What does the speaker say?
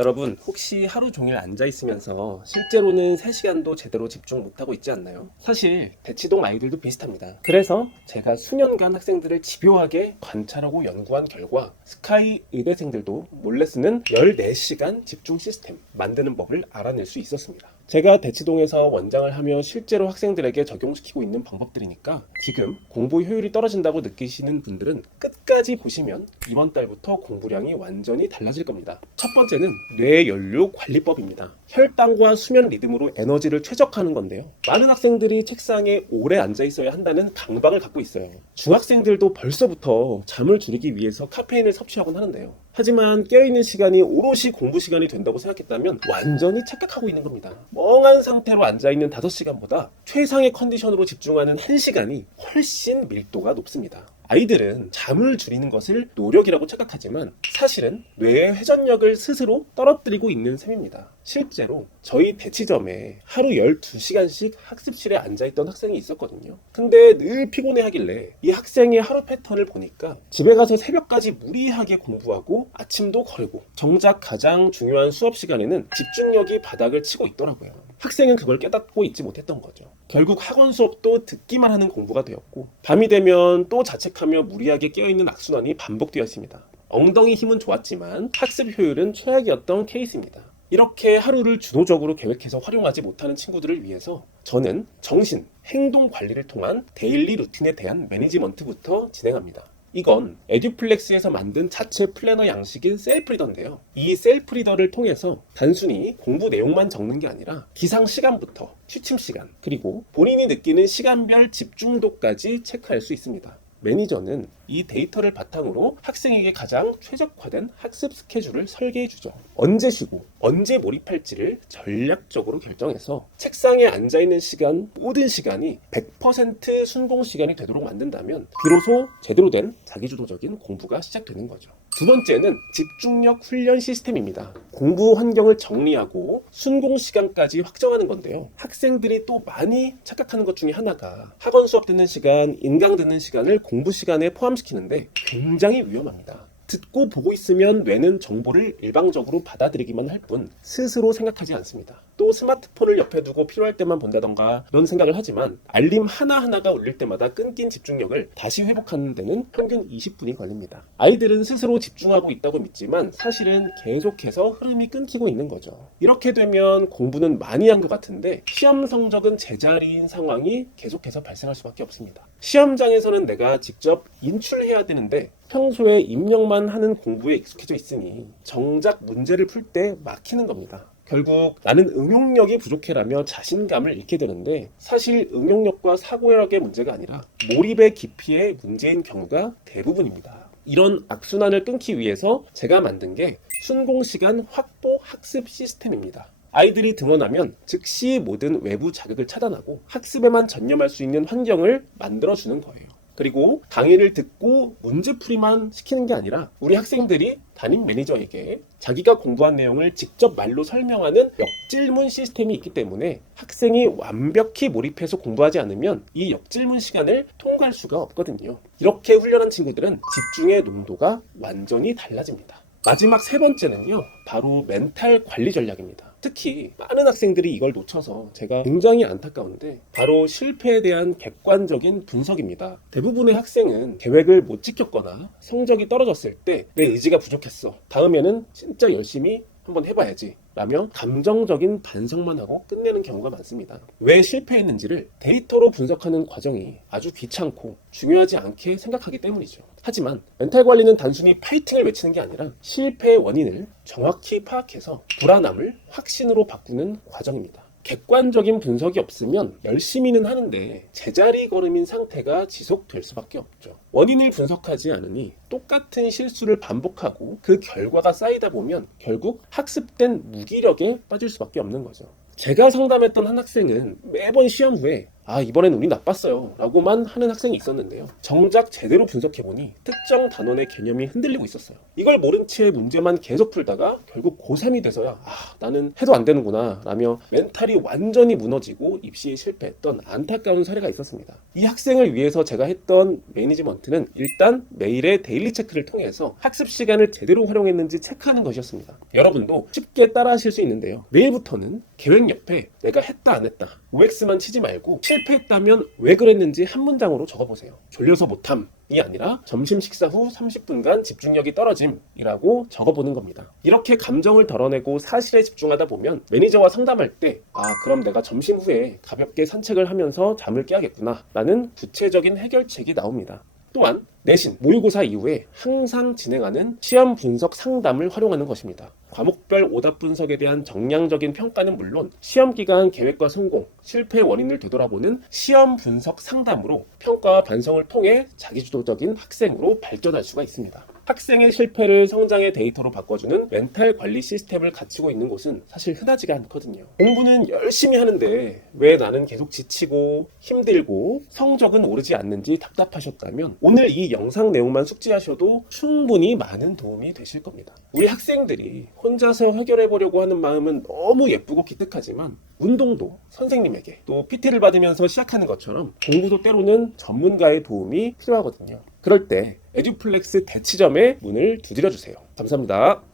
여러분, 혹시 하루 종일 앉아 있으면서 실제로는 3시간도 제대로 집중 못하고 있지 않나요? 사실 대치동 아이들도 비슷합니다. 그래서 제가 수년간 학생들을 집요하게 관찰하고 연구한 결과 스카이 의대생들도 몰래 쓰는 14시간 집중 시스템 만드는 법을 알아낼 수 있었습니다. 제가 대치동에서 원장을 하며 실제로 학생들에게 적용시키고 있는 방법들이니까 지금 공부 효율이 떨어진다고 느끼시는 분들은 끝까지 보시면 이번 달부터 공부량이 완전히 달라질 겁니다. 첫 번째는 뇌연료 관리법입니다. 혈당과 수면 리듬으로 에너지를 최적화하는 건데요. 많은 학생들이 책상에 오래 앉아 있어야 한다는 강박을 갖고 있어요. 중학생들도 벌써부터 잠을 줄이기 위해서 카페인을 섭취하곤 하는데요. 하지만 깨어있는 시간이 오롯이 공부 시간이 된다고 생각했다면 완전히 착각하고 있는 겁니다. 멍한 상태로 앉아있는 5시간보다 최상의 컨디션으로 집중하는 1시간이 훨씬 밀도가 높습니다. 아이들은 잠을 줄이는 것을 노력이라고 착각하지만 사실은 뇌의 회전력을 스스로 떨어뜨리고 있는 셈입니다. 실제로 저희 대치점에 하루 12시간씩 학습실에 앉아있던 학생이 있었거든요. 근데 늘 피곤해하길래 이 학생의 하루 패턴을 보니까 집에 가서 새벽까지 무리하게 공부하고 아침도 거르고 정작 가장 중요한 수업 시간에는 집중력이 바닥을 치고 있더라고요. 학생은 그걸 깨닫고 있지 못했던 거죠. 결국 학원 수업도 듣기만 하는 공부가 되었고 밤이 되면 또 자책하며 무리하게 깨어있는 악순환이 반복되었습니다. 엉덩이 힘은 좋았지만 학습 효율은 최악이었던 케이스입니다. 이렇게 하루를 주도적으로 계획해서 활용하지 못하는 친구들을 위해서 저는 정신, 행동 관리를 통한 데일리 루틴에 대한 매니지먼트부터 진행합니다. 이건 에듀플렉스에서 만든 자체 플래너 양식인 셀프리더인데요. 이 셀프리더를 통해서 단순히 공부 내용만 적는 게 아니라 기상 시간부터 취침 시간, 그리고 본인이 느끼는 시간별 집중도까지 체크할 수 있습니다. 매니저는 이 데이터를 바탕으로 학생에게 가장 최적화된 학습 스케줄을 설계해 주죠. 언제 쉬고 언제 몰입할지를 전략적으로 결정해서 책상에 앉아있는 시간, 모든 시간이 100% 순공 시간이 되도록 만든다면 비로소 제대로 된 자기주도적인 공부가 시작되는 거죠. 두 번째는 집중력 훈련 시스템입니다. 공부 환경을 정리하고 순공 시간까지 확정하는 건데요. 학생들이 또 많이 착각하는 것 중에 하나가 학원 수업 듣는 시간, 인강 듣는 시간을 공부 시간에 포함시키는데 굉장히 위험합니다. 듣고 보고 있으면 뇌는 정보를 일방적으로 받아들이기만 할 뿐 스스로 생각하지 않습니다. 또 스마트폰을 옆에 두고 필요할 때만 본다던가 이런 생각을 하지만 알림 하나하나가 울릴 때마다 끊긴 집중력을 다시 회복하는 데는 평균 20분이 걸립니다. 아이들은 스스로 집중하고 있다고 믿지만 사실은 계속해서 흐름이 끊기고 있는 거죠. 이렇게 되면 공부는 많이 한 것 같은데 시험 성적은 제자리인 상황이 계속해서 발생할 수밖에 없습니다. 시험장에서는 내가 직접 인출해야 되는데 평소에 입력만 하는 공부에 익숙해져 있으니 정작 문제를 풀 때 막히는 겁니다. 결국 나는 응용력이 부족해라며 자신감을 잃게 되는데 사실 응용력과 사고력의 문제가 아니라 몰입의 깊이의 문제인 경우가 대부분입니다. 이런 악순환을 끊기 위해서 제가 만든 게 순공시간 확보 학습 시스템입니다. 아이들이 등원하면 즉시 모든 외부 자극을 차단하고 학습에만 전념할 수 있는 환경을 만들어주는 거예요. 그리고 강의를 듣고 문제풀이만 시키는 게 아니라 우리 학생들이 담임 매니저에게 자기가 공부한 내용을 직접 말로 설명하는 역질문 시스템이 있기 때문에 학생이 완벽히 몰입해서 공부하지 않으면 이 역질문 시간을 통과할 수가 없거든요. 이렇게 훈련한 친구들은 집중의 농도가 완전히 달라집니다. 마지막 세 번째는요, 바로 멘탈 관리 전략입니다. 특히 많은 학생들이 이걸 놓쳐서 제가 굉장히 안타까운데 바로 실패에 대한 객관적인 분석입니다. 대부분의 학생은 계획을 못 지켰거나 성적이 떨어졌을 때 내 의지가 부족했어, 다음에는 진짜 열심히 한번 해봐야지 라며 감정적인 반성만 하고 끝내는 경우가 많습니다. 왜 실패했는지를 데이터로 분석하는 과정이 아주 귀찮고 중요하지 않게 생각하기 때문이죠. 하지만 멘탈 관리는 단순히 파이팅을 외치는 게 아니라 실패의 원인을 정확히 파악해서 불안함을 확신으로 바꾸는 과정입니다. 객관적인 분석이 없으면 열심히는 하는데 제자리 걸음인 상태가 지속될 수밖에 없죠. 원인을 분석하지 않으니 똑같은 실수를 반복하고 그 결과가 쌓이다 보면 결국 학습된 무기력에 빠질 수밖에 없는 거죠. 제가 상담했던 한 학생은 매번 시험 후에 아, 이번엔 운이 나빴어요 라고만 하는 학생이 있었는데요. 정작 제대로 분석해보니 특정 단원의 개념이 흔들리고 있었어요. 이걸 모른 채 문제만 계속 풀다가 결국 고3이 돼서야 나는 해도 안 되는구나 라며 멘탈이 완전히 무너지고 입시에 실패했던 안타까운 사례가 있었습니다. 이 학생을 위해서 제가 했던 매니지먼트는 일단 매일의 데일리 체크를 통해서 학습 시간을 제대로 활용했는지 체크하는 것이었습니다. 여러분도 쉽게 따라 하실 수 있는데요. 내일부터는 계획 옆에 내가 했다 안 했다 OX만 치지 말고 실패했다면 왜 그랬는지 한 문장으로 적어보세요. 졸려서 못함 이 아니라 점심 식사 후 30분간 집중력이 떨어짐이라고 적어보는 겁니다. 이렇게 감정을 덜어내고 사실에 집중하다 보면 매니저와 상담할 때 그럼 내가 점심 후에 가볍게 산책을 하면서 잠을 깨야겠구나 라는 구체적인 해결책이 나옵니다. 또한 내신, 모의고사 이후에 항상 진행하는 시험 분석 상담을 활용하는 것입니다. 과목별 오답 분석에 대한 정량적인 평가는 물론 시험 기간 계획과 성공, 실패의 원인을 되돌아보는 시험 분석 상담으로 평가와 반성을 통해 자기주도적인 학생으로 발전할 수가 있습니다. 학생의 실패를 성장의 데이터로 바꿔주는 멘탈 관리 시스템을 갖추고 있는 곳은 사실 흔하지가 않거든요. 공부는 열심히 하는데 왜 나는 계속 지치고 힘들고 성적은 오르지 않는지 답답하셨다면 오늘 이 영상 내용만 숙지하셔도 충분히 많은 도움이 되실 겁니다. 우리 학생들이 혼자서 해결해 보려고 하는 마음은 너무 예쁘고 기특하지만 운동도 선생님에게 또 PT를 받으면서 시작하는 것처럼 공부도 때로는 전문가의 도움이 필요하거든요. 그럴 때 에듀플렉스 대치점의 문을 두드려 주세요. 감사합니다.